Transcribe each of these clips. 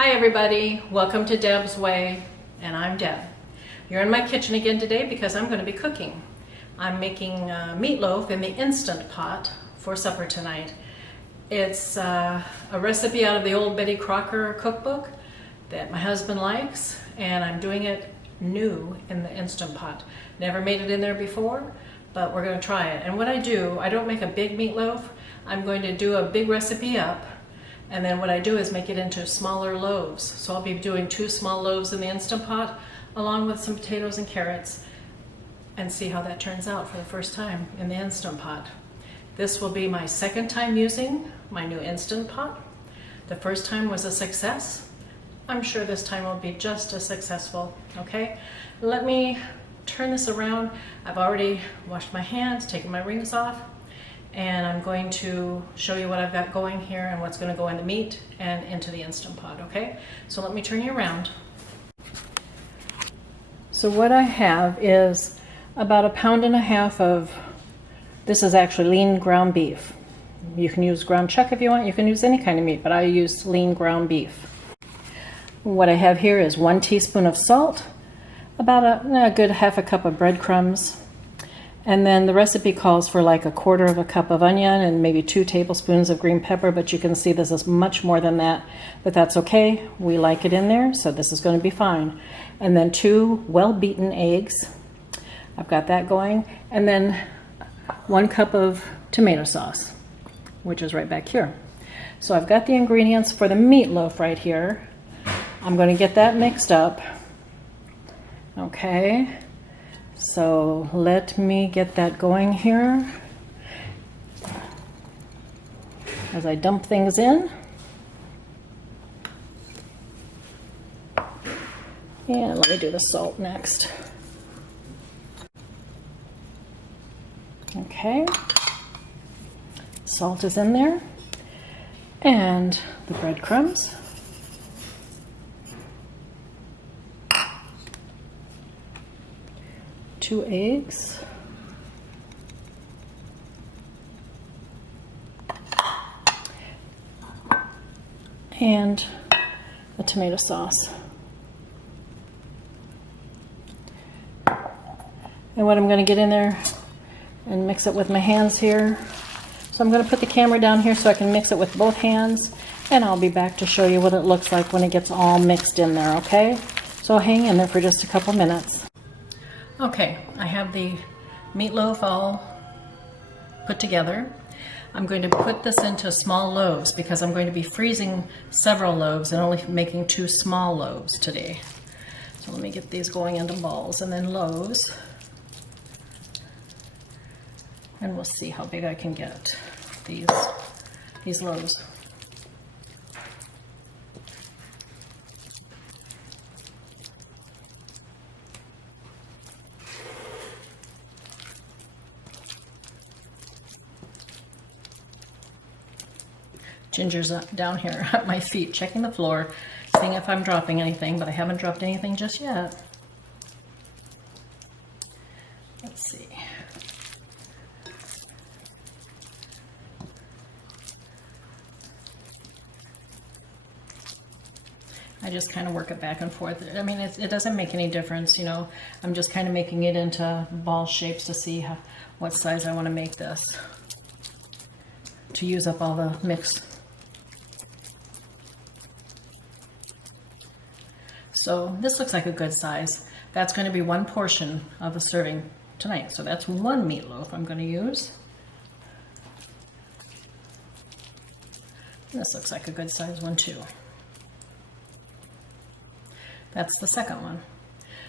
Hi everybody, welcome to Deb's Way, and I'm Deb. You're in my kitchen again today because I'm going to be cooking. I'm making meatloaf in the Instant Pot for supper tonight. It's a recipe out of the old Betty Crocker cookbook that my husband likes, and I'm doing it new in the Instant Pot. Never made it in there before, but we're going to try it. And what I do, I don't make a big meatloaf. I'm going to do a big recipe up, and then what I do is make it into smaller loaves. So I'll be doing 2 small loaves in the Instant Pot along with some potatoes and carrots, and see how that turns out for the first time in the Instant Pot. This will be my second time using my new Instant Pot. The first time was a success. I'm sure this time will be just as successful, okay? Let me turn this around. I've already washed my hands, taken my rings off, and I'm going to show you what I've got going here and what's going to go in the meat and into the Instant Pot, okay? So let me turn you around. So what I have is about 1.5 pounds of, this is actually lean ground beef. You can use ground chuck if you want, you can use any kind of meat, but I use lean ground beef. What I have here is 1 teaspoon of salt, about a good 1/2 cup of breadcrumbs, and then the recipe calls for like 1/4 cup of onion and maybe 2 tablespoons of green pepper, but you can see this is much more than that, but that's okay. We like it in there, so this is going to be fine. And then 2 well-beaten eggs. I've got that going. And then 1 cup of tomato sauce, which is right back here. So I've got the ingredients for the meatloaf right here. I'm going to get that mixed up. Okay. So let me get that going here as I dump things in. And let me do the salt next. Okay, salt is in there, and the breadcrumbs. Two eggs. And the tomato sauce. And what I'm going to get in there and mix it with my hands here. So I'm going to put the camera down here so I can mix it with both hands, and I'll be back to show you what it looks like when it gets all mixed in there, okay? So hang in there for just a couple minutes. Okay, I have the meatloaf all put together. I'm going to put this into small loaves because I'm going to be freezing several loaves and only making 2 small loaves today. So let me get these going into balls and then loaves. And we'll see how big I can get these loaves. Ginger's down here at my feet, checking the floor, seeing if I'm dropping anything, but I haven't dropped anything just yet. Let's see. I just kind of work it back and forth. I mean, it doesn't make any difference, you know. I'm just kind of making it into ball shapes to see what size I want to make this to use up all the mix. So this looks like a good size. That's going to be 1 portion of a serving tonight. So that's 1 meatloaf I'm going to use. This looks like a good size one too. That's the second one.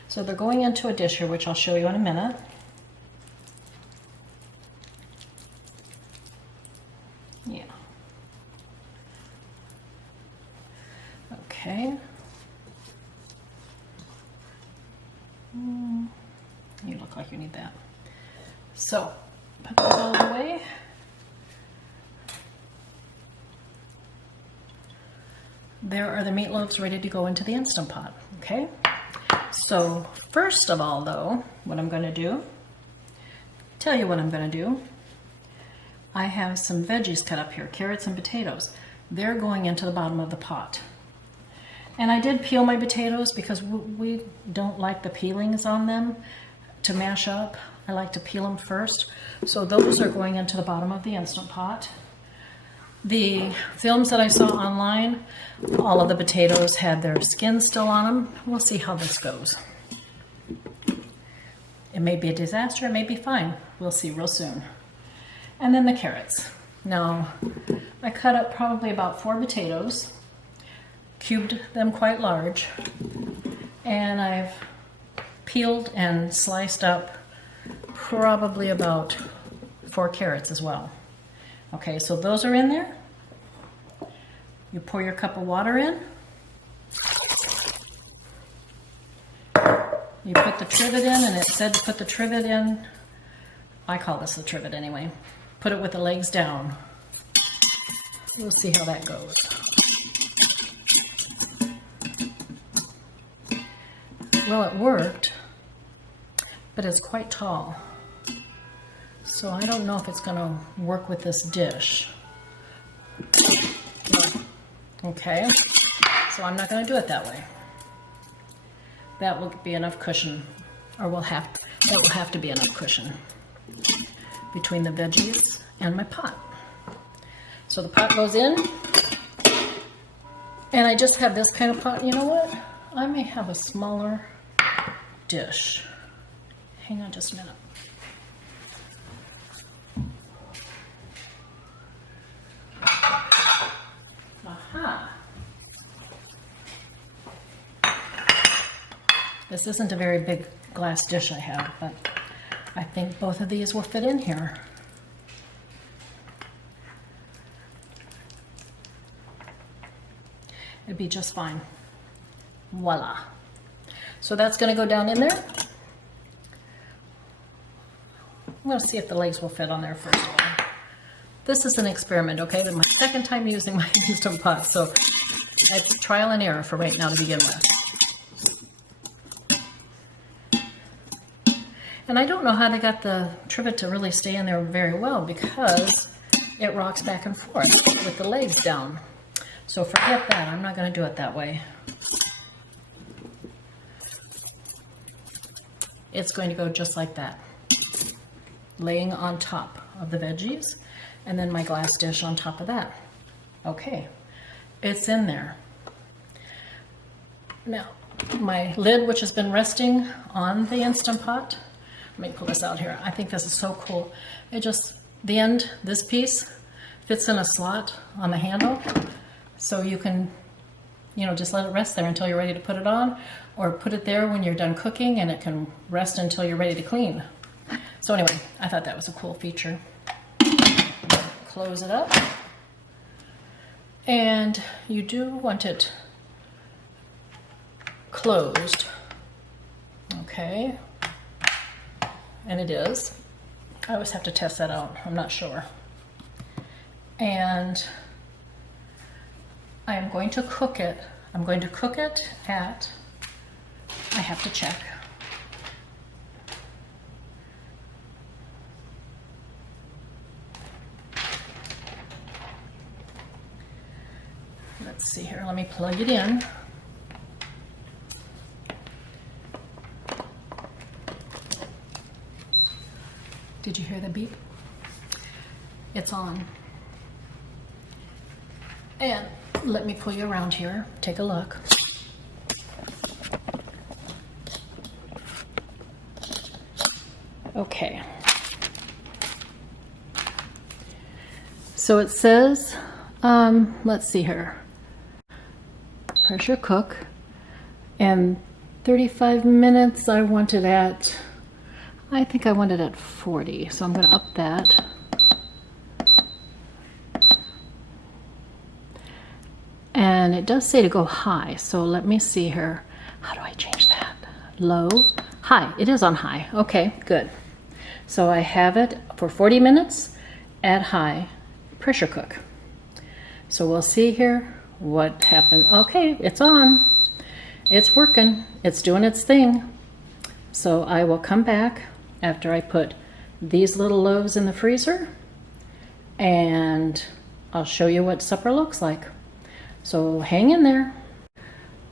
So they're going into a dish here, which I'll show you in a minute. Yeah. Okay. You look like you need that. So, put that all away. There are the meatloaves ready to go into the Instant Pot, okay? So, first of all though, what I'm going to do, tell you what I'm going to do. I have some veggies cut up here, carrots and potatoes. They're going into the bottom of the pot. And I did peel my potatoes because we don't like the peelings on them to mash up. I like to peel them first. So those are going into the bottom of the Instant Pot. The films that I saw online, all of the potatoes had their skin still on them. We'll see how this goes. It may be a disaster, it may be fine. We'll see real soon. And then the carrots. Now, I cut up probably about 4 potatoes, cubed them quite large, and I've peeled and sliced up probably about 4 carrots as well. Okay, so those are in there. You pour your cup of water in. You put the trivet in, and it said to put the trivet in. I call this the trivet anyway. Put it with the legs down. We'll see how that goes. Well, it worked, but it's quite tall. So I don't know if it's gonna work with this dish. Okay, so I'm not gonna do it that way. That will be enough cushion, or that will have to be enough cushion between the veggies and my pot. So the pot goes in, and I just have this kind of pot. You know what? I may have a smaller dish. Hang on just a minute. Aha. This isn't a very big glass dish I have, but I think both of these will fit in here. It'd be just fine. Voila. So that's going to go down in there. I'm going to see if the legs will fit on there first of all. This is an experiment, okay? This is my second time using my Instant Pot, so it's trial and error for right now to begin with. And I don't know how they got the trivet to really stay in there very well because it rocks back and forth with the legs down. So forget that. I'm not going to do it that way. It's going to go just like that, laying on top of the veggies, and then my glass dish on top of that. Okay, it's in there. Now, my lid, which has been resting on the Instant Pot, let me pull this out here. I think this is so cool. It just, the end, this piece, fits in a slot on the handle, so you can, you know, just let it rest there until you're ready to put it on, or put it there when you're done cooking and it can rest until you're ready to clean. So anyway, I thought that was a cool feature. Close it up. And you do want it closed. Okay. And it is. I always have to test that out. I'm not sure. And I am going to cook it. I'm going to cook it at, I have to check. Let's see here, let me plug it in. Did you hear the beep? It's on. And let me pull you around here. Take a look. Okay. So it says, let's see here. Pressure cook. And 35 minutes I want it at, I think I want it at 40. So I'm going to up that. And it does say to go high, so let me see here. How do I change that? Low, high. It is on high. Okay, good. So I have it for 40 minutes at high pressure cook. So we'll see here what happened. Okay, it's on. It's working. It's doing its thing. So I will come back after I put these little loaves in the freezer, and I'll show you what supper looks like. So hang in there.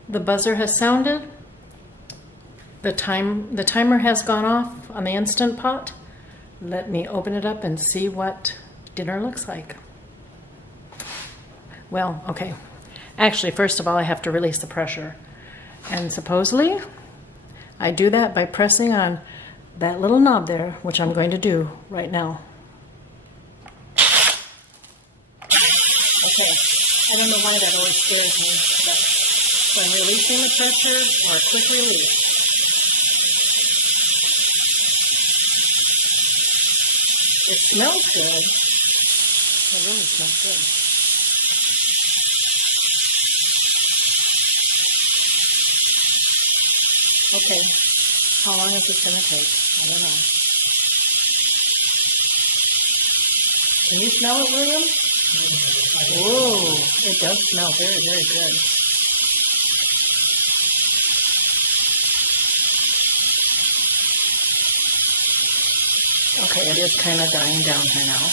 The buzzer has sounded. The timer has gone off on the Instant Pot. Let me open it up and see what dinner looks like. Well, okay. Actually, first of all, I have to release the pressure. And supposedly, I do that by pressing on that little knob there, which I'm going to do right now. Okay, I don't know why that always scares me, but so I'm releasing the pressure, or a quick release. It smells good. It really smells good. Okay, how long is this going to take? I don't know. Can you smell it, William? Oh, it does smell very, very good. Okay, it is kind of dying down here now.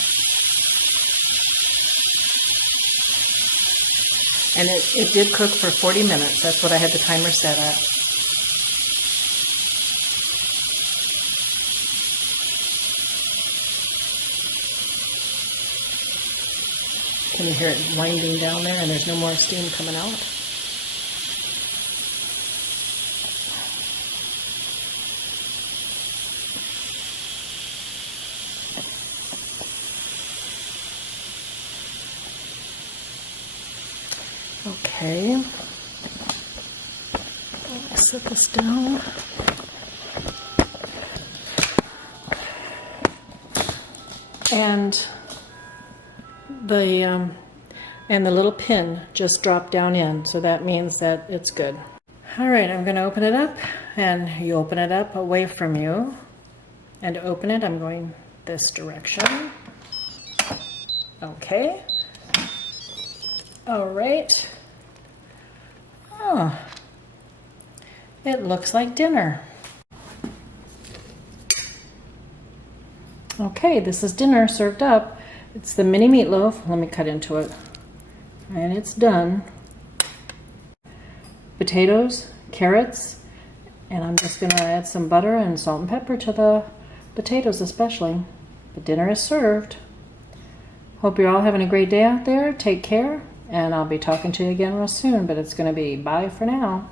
And it did cook for 40 minutes. That's what I had the timer set at. Can you hear it winding down there and there's no more steam coming out? Okay. Let's set this down. And the little pin just dropped down in, so that means that it's good. All right, I'm going to open it up, and you open it up away from you. And to open it, I'm going this direction. Okay. All right. Oh, it looks like dinner. Okay, this is dinner served up. It's the mini meatloaf. Let me cut into it. And it's done. Potatoes, carrots, and I'm just gonna add some butter and salt and pepper to the potatoes especially. But dinner is served. Hope you're all having a great day out there. Take care, and I'll be talking to you again real soon, but it's gonna be bye for now.